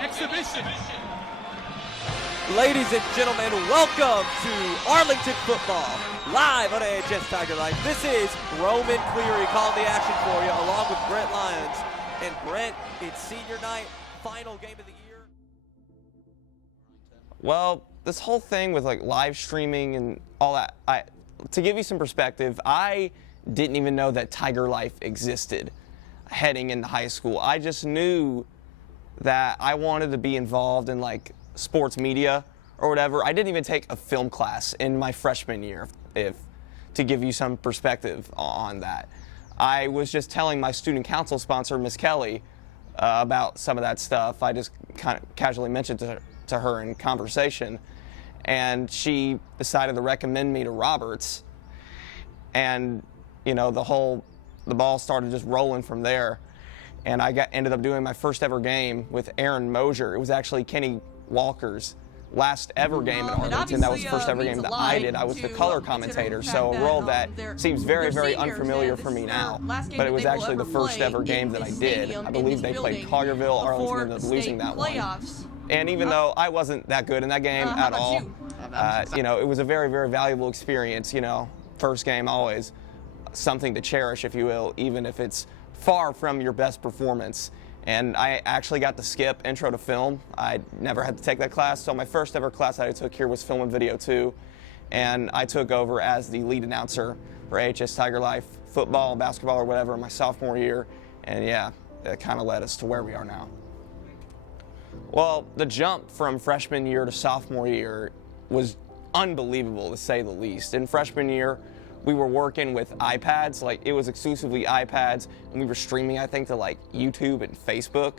exhibition. Ladies and gentlemen, welcome to Arlington football, live on AHS TigerLife. This is Roman Cleary calling the action for you, along with Brent Lyons. And Brent, it's senior night, final game of the year. Well, this whole thing with like live streaming and all that, to give you some perspective, I didn't even know that TigerLife existed heading into high school. I just knew that I wanted to be involved in like sports media or whatever. I didn't even take a film class in my freshman year, to give you some perspective on that. I was just telling my student council sponsor, Miss Kelly, about some of that stuff. I just kind of casually mentioned to her in conversation, and she decided to recommend me to Roberts, and you know, the ball started just rolling from there, and I ended up doing my first ever game with Aaron Mosier. It was actually Kenny Walker's last ever game in Arlington. That was the first ever game that I did. I was the color commentator, so a role that seems very, very unfamiliar for me now. But it was actually the first ever game that I did. I believe they played Collierville. Arlington ended up losing that one. And even though I wasn't that good in that game at all, you know, it was a very, very valuable experience. You know, first game always something to cherish, if you will, even if it's far from your best performance. And I actually got to skip intro to film. I never had to take that class, so my first ever class that I took here was film and video 2, and I took over as the lead announcer for AHS TigerLife football, basketball, or whatever my sophomore year, and yeah, that kind of led us to where we are now. Well, the jump from freshman year to sophomore year was unbelievable, to say the least. In freshman year, we were working with iPads, like it was exclusively iPads, and we were streaming, I think, to like YouTube and Facebook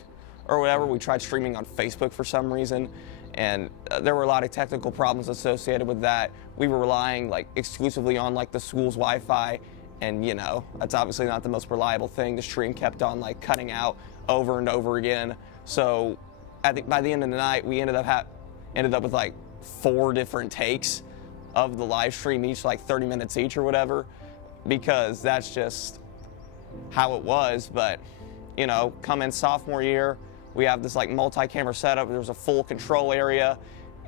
or whatever. We tried streaming on Facebook for some reason, and there were a lot of technical problems associated with that. We were relying like exclusively on like the school's Wi-Fi, and you know, that's obviously not the most reliable thing. The stream kept on like cutting out over and over again. So by the end of the night, we ended up with like 4 different takes of the live stream, each like 30 minutes each or whatever, because that's just how it was. But you know, come in sophomore year, we have this like multi-camera setup. There was a full control area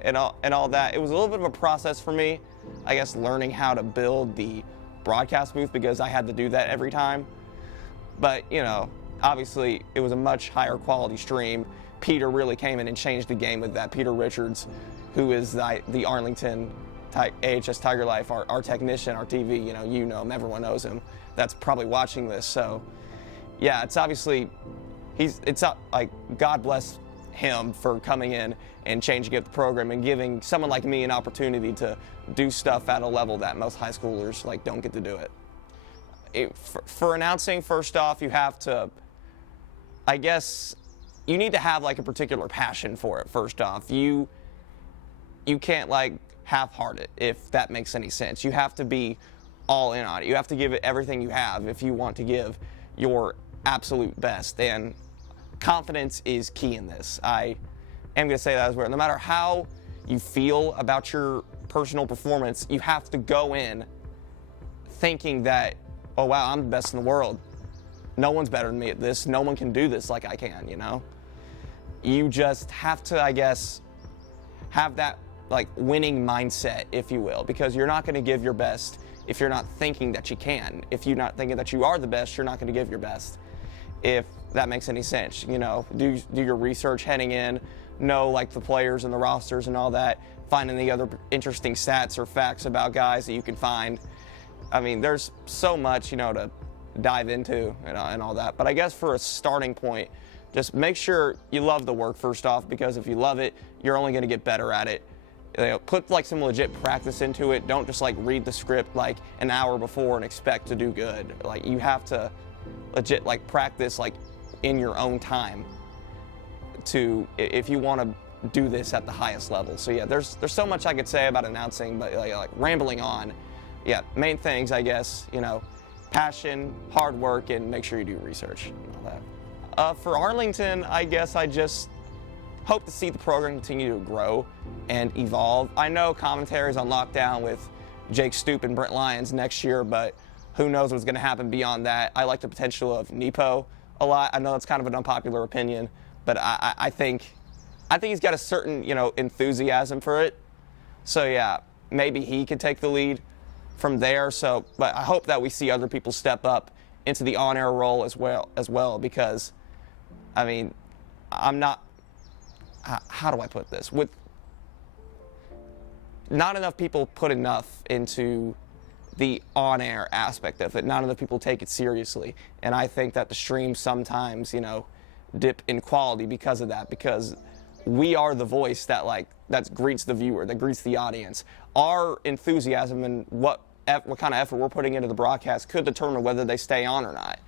and all that. It was a little bit of a process for me, I guess, learning how to build the broadcast booth, because I had to do that every time. But you know, obviously it was a much higher quality stream. Peter really came in and changed the game with that. Peter Richards, who is the Arlington AHS TigerLife, our technician, our TV, you know him, everyone knows him. That's probably watching this. So yeah, it's obviously, it's like, God bless him for coming in and changing up the program and giving someone like me an opportunity to do stuff at a level that most high schoolers like don't get to do it. For announcing, first off, you have to, I guess, you need to have like a particular passion for it. First off, you can't like half-heart it, if that makes any sense. You have to be all in on it. You have to give it everything you have if you want to give your absolute best. And confidence is key in this. I am going to say that as well. No matter how you feel about your personal performance, you have to go in thinking that, oh wow, I'm the best in the world. No one's better than me at this. No one can do this like I can, you know? You just have to, I guess, have that like winning mindset, if you will, because you're not going to give your best if you're not thinking that you can. If you're not thinking that you are the best, you're not going to give your best, if that makes any sense. You know, do your research heading in, know like the players and the rosters and all that, find any other interesting stats or facts about guys that you can find. I mean, there's so much, you know, to dive into and all that. But I guess for a starting point, just make sure you love the work first off, because if you love it, you're only going to get better at it. You know, put like some legit practice into it. Don't just like read the script like an hour before and expect to do good. Like, you have to legit like practice like in your own time if you want to do this at the highest level. So yeah, there's so much I could say about announcing, but like rambling on. Yeah, main things, I guess, you know, passion, hard work, and make sure you do research and all that. For Arlington, I guess I just hope to see the program continue to grow and evolve. I know commentary's on lockdown with Jake Stoop and Brent Lyons next year, but who knows what's going to happen beyond that. I like the potential of Nepo a lot. I know that's kind of an unpopular opinion, but I think I think he's got a certain, enthusiasm for it. So yeah, maybe he could take the lead from there. So, but I hope that we see other people step up into the on-air role as well, because, I mean, I'm not. How do I put this? With not enough people put enough into the on-air aspect of it. Not enough people take it seriously, and I think that the streams sometimes, dip in quality because of that. Because we are the voice that greets the viewer, that greets the audience. Our enthusiasm and what kind of effort we're putting into the broadcast could determine whether they stay on or not.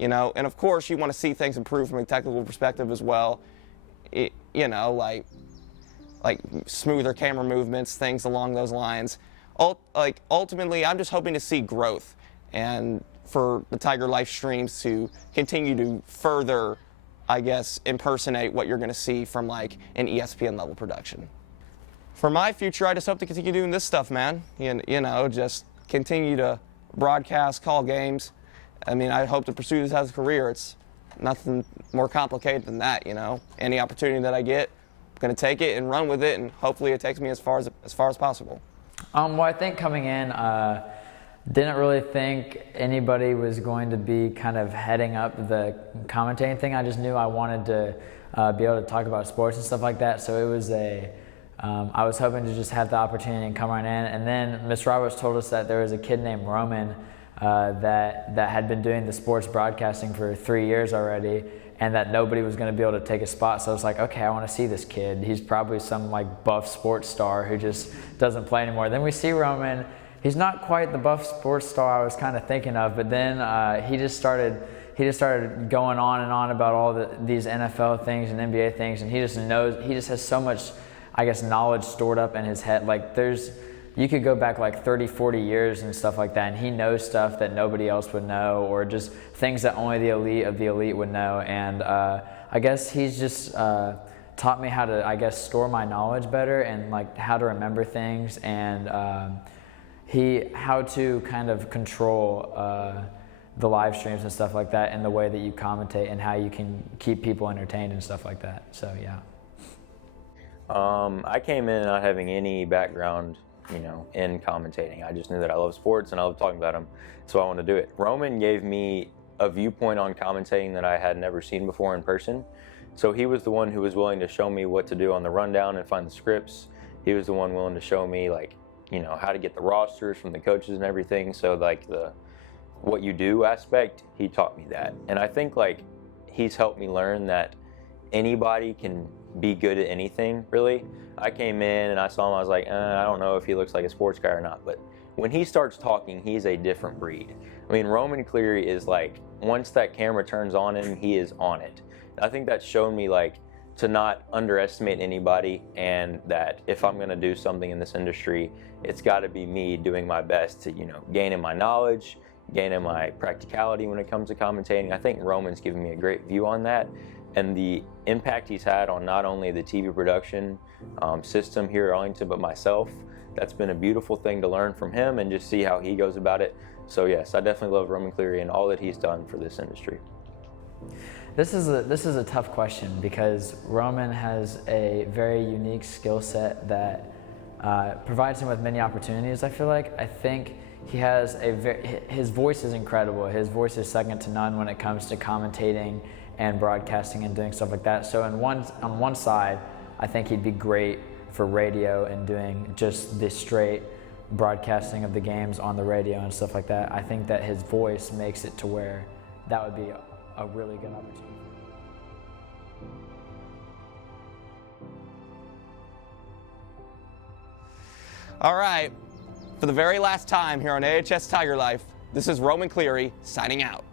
And of course you want to see things improve from a technical perspective as well. Like smoother camera movements, things along those lines. Ultimately, I'm just hoping to see growth and for the TigerLife streams to continue to further, I guess, impersonate what you're going to see from like an ESPN level production. For my future, I just hope to continue doing this stuff, man. Just continue to broadcast, call games. I mean, I hope to pursue this as a career. It's nothing more complicated than that, Any opportunity that I get, I'm going to take it and run with it, and hopefully it takes me as far as possible. Well, I think coming in, didn't really think anybody was going to be kind of heading up the commentating thing. I just knew I wanted to be able to talk about sports and stuff like that. So it was I was hoping to just have the opportunity and come right in. And then Miss Roberts told us that there was a kid named Roman that had been doing the sports broadcasting for 3 years already, and that nobody was going to be able to take a spot. So I was like, okay, I want to see this kid. He's probably some like buff sports star who just doesn't play anymore. Then we see Roman. He's not quite the buff sports star I was kind of thinking of, but then he just started going on and on about all these NFL things and NBA things, and he just has so much, I guess, knowledge stored up in his head. Like you could go back like 30, 40 years and stuff like that, and he knows stuff that nobody else would know, or just things that only the elite of the elite would know. And I guess he's just taught me how to, I guess, store my knowledge better, and like how to remember things, and how to kind of control the live streams and stuff like that, and the way that you commentate, and how you can keep people entertained and stuff like that. So yeah. I came in not having any background, in commentating. I just knew that I love sports and I love talking about them, so I wanted to do it. Roman gave me a viewpoint on commentating that I had never seen before in person. So he was the one who was willing to show me what to do on the rundown and find the scripts. He was the one willing to show me how to get the rosters from the coaches and everything. So the what you do aspect, he taught me that. And I think he's helped me learn that anybody can be good at anything, really. I came in and I saw him, I was like, I don't know if he looks like a sports guy or not, but when he starts talking, he's a different breed. I mean, Roman Cleary is once that camera turns on him, he is on it. I think that's shown me to not underestimate anybody, and that if I'm gonna do something in this industry, it's gotta be me doing my best to, gain in my knowledge, gain in my practicality when it comes to commentating. I think Roman's given me a great view on that, and the impact he's had on not only the TV production system here at Arlington, but myself. That's been a beautiful thing to learn from him and just see how he goes about it. So yes, I definitely love Roman Cleary and all that he's done for this industry. This is a tough question, because Roman has a very unique skill set that provides him with many opportunities. I think he has his voice is incredible. His voice is second to none when it comes to commentating and broadcasting and doing stuff like that. So on one side, I think he'd be great for radio and doing just the straight broadcasting of the games on the radio and stuff like that. I think that his voice makes it to where that would be a really good opportunity. All right, for the very last time here on AHS TigerLife, this is Roman Cleary signing out.